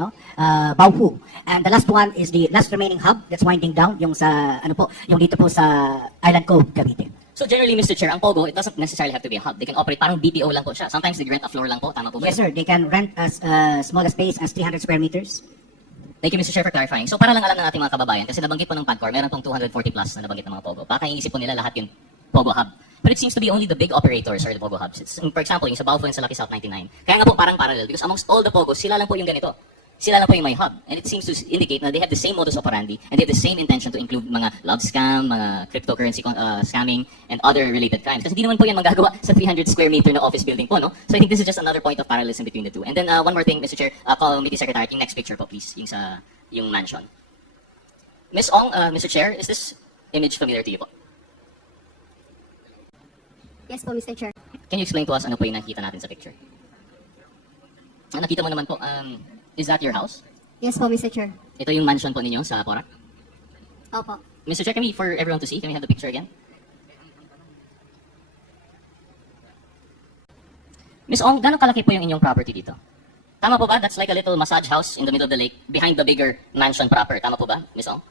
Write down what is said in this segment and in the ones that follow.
no? Baohu. And the last one is the last remaining hub that's winding down, yung sa, ano po, yung dito po sa Island Cove, Cavite. So generally, Mr. Chair, ang POGO, it doesn't necessarily have to be a hub. They can operate parang BPO lang po siya. Sometimes they rent a floor lang po. Tama po ba? Yes, sir. They can rent as small a space as 300 square meters. Thank you, Mr. Chair, for clarifying. So para lang alam ng ating mga kababayan, kasi nabanggit po ng PAGCOR, meron pong 240 plus na nabanggit ng mga POGO. Baka iisip po nila lahat yung POGO hub. But it seems to be only the big operators or the POGO hubs. It's, for example, yung sa Baofu and sa Lucky South 99. Kaya nga po parang parallel because amongst all the POGOs, sila lang po yung ganito. Sila lang po yung may hub. And it seems to indicate na they have the same modus operandi and they have the same intention to include mga love scam, mga cryptocurrency scamming, and other related crimes. Kasi di naman po yan magagawa sa 300 square meter na office building po, no? So I think this is just another point of parallelism between the two. And then one more thing, Mr. Chair, Committee Secretary, yung next picture po, please, yung mansion. Ms. Ong, Mr. Chair, is this image familiar to you po? Yes po, Mr. Chair. Can you explain to us ano po yung nakita natin sa picture? Nakita mo naman po, is that your house? Yes po, Mr. Chair. Ito yung mansion po ninyo sa Porac? Opo. Mr. Chair, for everyone to see, can we have the picture again? Ms. Ong, gano'ng kalaki po yung inyong property dito? Tama po ba? That's like a little massage house in the middle of the lake behind the bigger mansion proper. Tama po ba, Ms. Ong?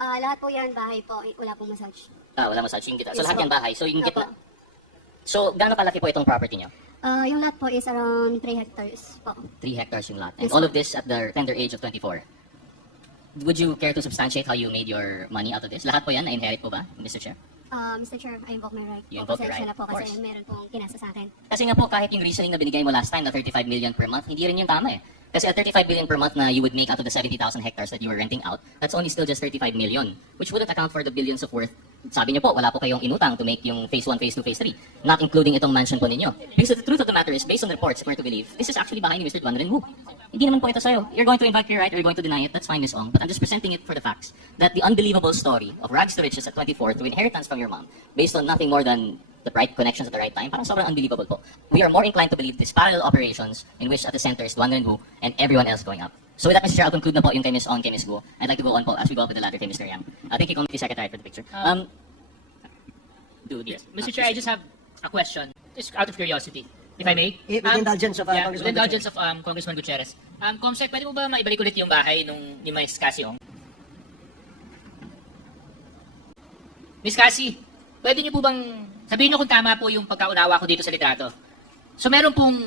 Lahat po yan, bahay po. Wala pong massage. Wala massage yung gitna. So Yes lahat po. yan bahay. So yung gitna. Opo. So gano'ng kalaki po itong property nyo? Yung lot po is around 3 hectares po. 3 hectares yung lot. And Yes, all po. of this at the tender age of 24. Would you care to substantiate how you made your money out of this? Lahat po yan na-inherit po ba, Mr. Chair? Mr. Chair, I invoke my right. You Po, invoke your pasensya right, na po of kasi course. meron pong kinasa sa akin. Kasi nga po, kahit yung reasoning na binigay mo last time na 35 million per month, hindi rin yung tama eh. Kasi at 35 billion per month na you would make out of the 70,000 hectares that you were renting out, that's only still just 35 million, which wouldn't account for the billions of worth. Sabi niyo po, wala po kayong inutang to make yung phase 1, phase 2, phase 3, not including itong mansion po ninyo. Because the truth of the matter is, based on reports, if we're to believe, this is actually bahay ni Mr. Duan Renwu. Hindi naman po ito sa'yo. You're going to invite your right or you're going to deny it, that's fine, Ms. Ong. But I'm just presenting it for the facts that the unbelievable story of rags to riches at 24 through inheritance from your mom, based on nothing more than the right connections at the right time, parang sobrang unbelievable po. We are more inclined to believe these parallel operations in which at the center is Duan Renwu and everyone else going up. So with that, Mr. Chair, I'll conclude na po yung kay Ms. Ong, kay Ms. Guo. I'd like to go on po as we go up with the ladder kay Mr. Yang. Thank you, Committee Secretary, for the picture. Yes. Mr. Chair, I just have a question, just out of curiosity, if I may. With the indulgence of yeah, Congressman with the indulgence of Congressman Gutierrez. Comsec, pwede mo ba maibalik ulit yung bahay ni Ms. Cassie Ong? Ms. Cassie, pwede niyo po bang sabihin niyo kung tama po yung pagkaunawa ko dito sa litrato? So meron pong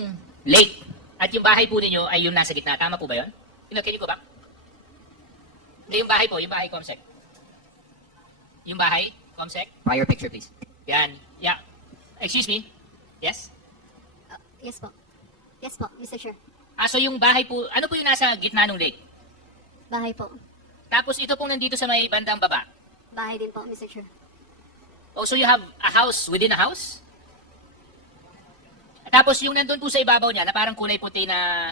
lake at yung bahay po ninyo ay yung nasa gitna. Tama po ba yun? Can you go back? Hindi, yung bahay, Comsec. Yung bahay, Comsec. Prior picture, please. Yan. Yeah. Excuse me? Yes? Yes po. Yes po, Mr. Chair. So yung bahay po, ano po yung nasa gitna ng lake? Bahay po. Tapos ito pong nandito sa may bandang baba. Bahay din po, Mr. Chair. Oh, so you have a house within a house? Tapos yung nandun po sa ibabaw niya, na parang kulay puti na,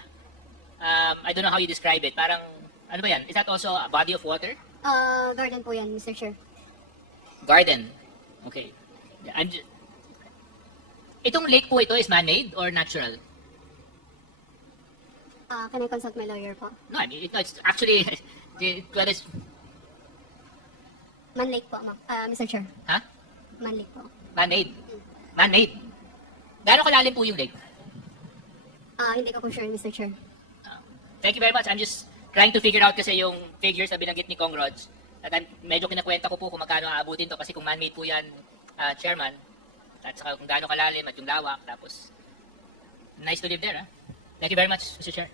I don't know how you describe it, parang, ano ba yan? Is that also a body of water? Garden po yan, Mr. Chair. Garden. Okay. Itong lake po ito is man-made or natural? Can I consult my lawyer po? No, I mean, it's actually, well, it's, Man Lake po, Mr. Chair. ha? Man Lake po. Man-made. Man-made. Gano'ng kalalim po yung lake? Hindi ko po sure, Mr. Chair. Thank you very much. I'm just trying to figure out kasi yung figures na binanggit ni Kong Rods. At medyo kinakwenta ko po kung magkano aabutin to kasi kung man-made po yan, Chairman, at saka kung gaano kalalim at yung lawak, tapos nice to live there. Thank you very much, Mr. Chair.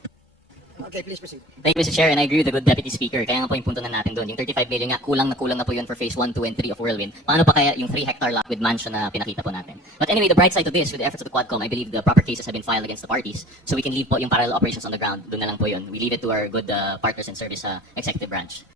Okay, please proceed. Thank you, Mr. Chair, and I agree with the good Deputy Speaker. Kaya nga po yung punto na natin doon. Yung 35 million nga, kulang na po yun for phase 1, 2, and 3 of Whirlwind. Paano pa kaya yung 3-hectare lot with mansion na pinakita po natin? But anyway, the bright side of this, with the efforts of the Quadcom, I believe the proper cases have been filed against the parties. So we can leave po yung parallel operations on the ground. Doon na lang po yun. We leave it to our good partners in service sa executive branch.